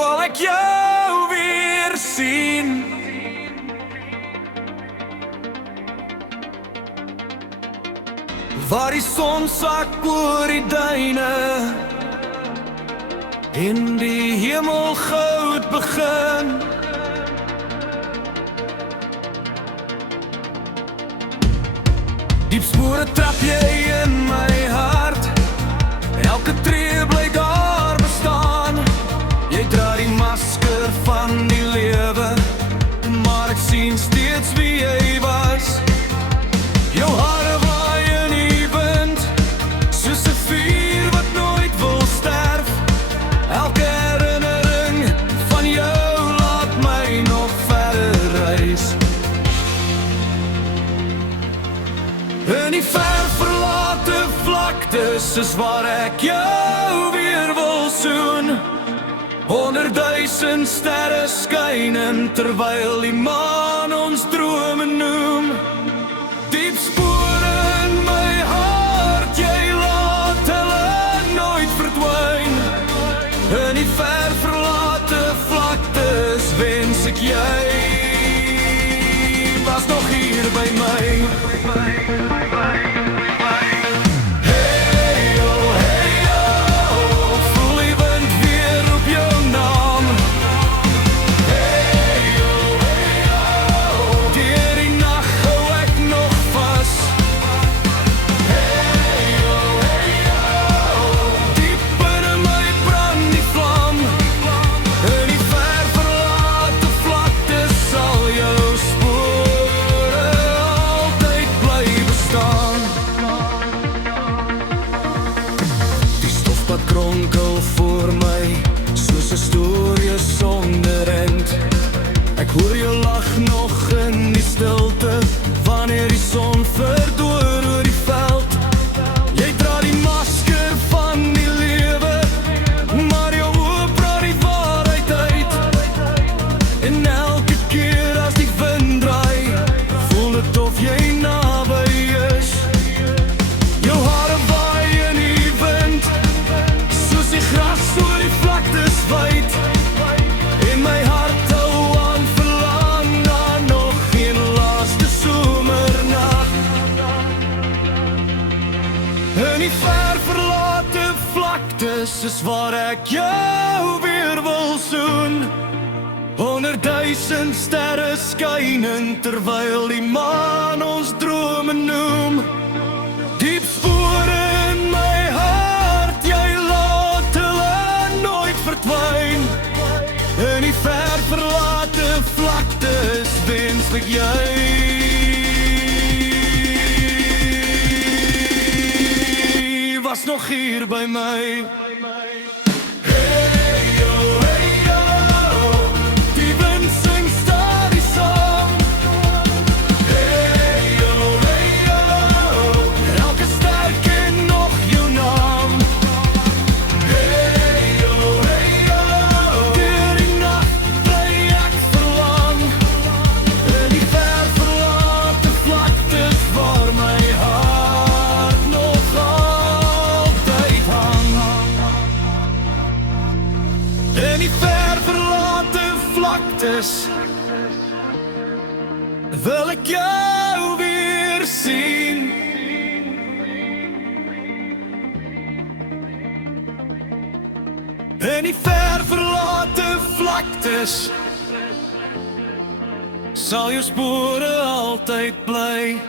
wil ek jou weer sien. Waar die son sak oor die duine en die hemel goud begin. Diep spore trap jy in my hart, elke tree bly daar bestaan. Jy dra die masker van die lewe, maar ek sien steeds wie jy was. Jou hare waai in die wind, soos 'n vuur wat nooit wil sterf. Elke herinnering van jou laat my nog verder reis. In die ver verlate vlaktes is waar ek jou weer wil soen. 100.000 sterre skynen terwyl die maan ons drome noem. Diep spore in my hart, jy laat hulle nooit verdwyn. In die ver verlate vlaktes wens ek jy was nog hier by my. Wat kronkel voor my, soos 'n storie sonder eind. Ek hoor jou lach nog in die stilte, wanneer die son verdoor oor die veld. Jy dra die masker van die lewe, maar jou oë praat die waarheid uit. En elke keer as die wind draai, voel dit of jy naby is. Jou hare waai in die wind, die gras oor die vlaktes wyd. En my hart hou aan verlang na nog een laaste somernacht. In die ver verlate vlaktes is waar ek jou weer wil soen. 100.000 sterre skynen terwyl die maan ons drome noem. Diep spore in my hart, jy laat hulle nooit verdwyn. In die ver verlate vlaktes wens ek jy was nog hier by my. In die ver verlate vlaktes wil ek jou weer sien. In die ver verlate vlaktes sal jou spore altyd bly.